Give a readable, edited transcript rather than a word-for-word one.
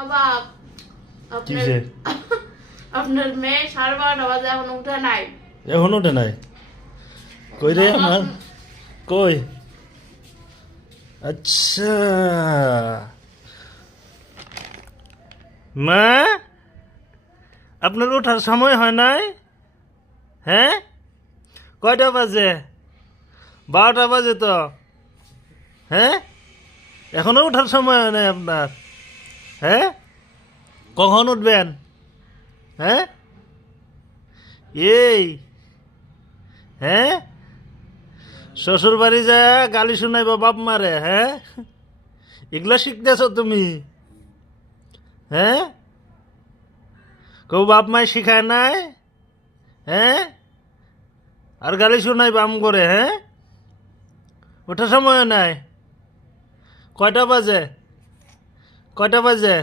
নবাব আপনার কিসে আপনার মেয়ে 12:30 বাজে এখন উঠে নাই। এখন ওঠে নাই? কই রে আমার কই? আচ্ছা মা, আপনার ওঠার সময় হয় নাই? হ্যাঁ, কয়টা বাজে? 12টা বাজে তো। হ্যাঁ, এখনো ওঠার সময় হয় নাই আপনার? হ্যাঁ, কখন উঠবেন? হ্যাঁ, এই হ্যাঁ, শ্বশুর বাড়ি যায় গালি শুনাইবা বাপ মারে? হ্যাঁ, এগুলা শিখতেছ তুমি? হ্যাঁ, কেউ বাপ মায় শিখায় নাই? হ্যাঁ, আর গালি শুনাই বাম করে? হ্যাঁ, ওঠার সময় নাই? কয়টা বাজে? কয়টা বাজে?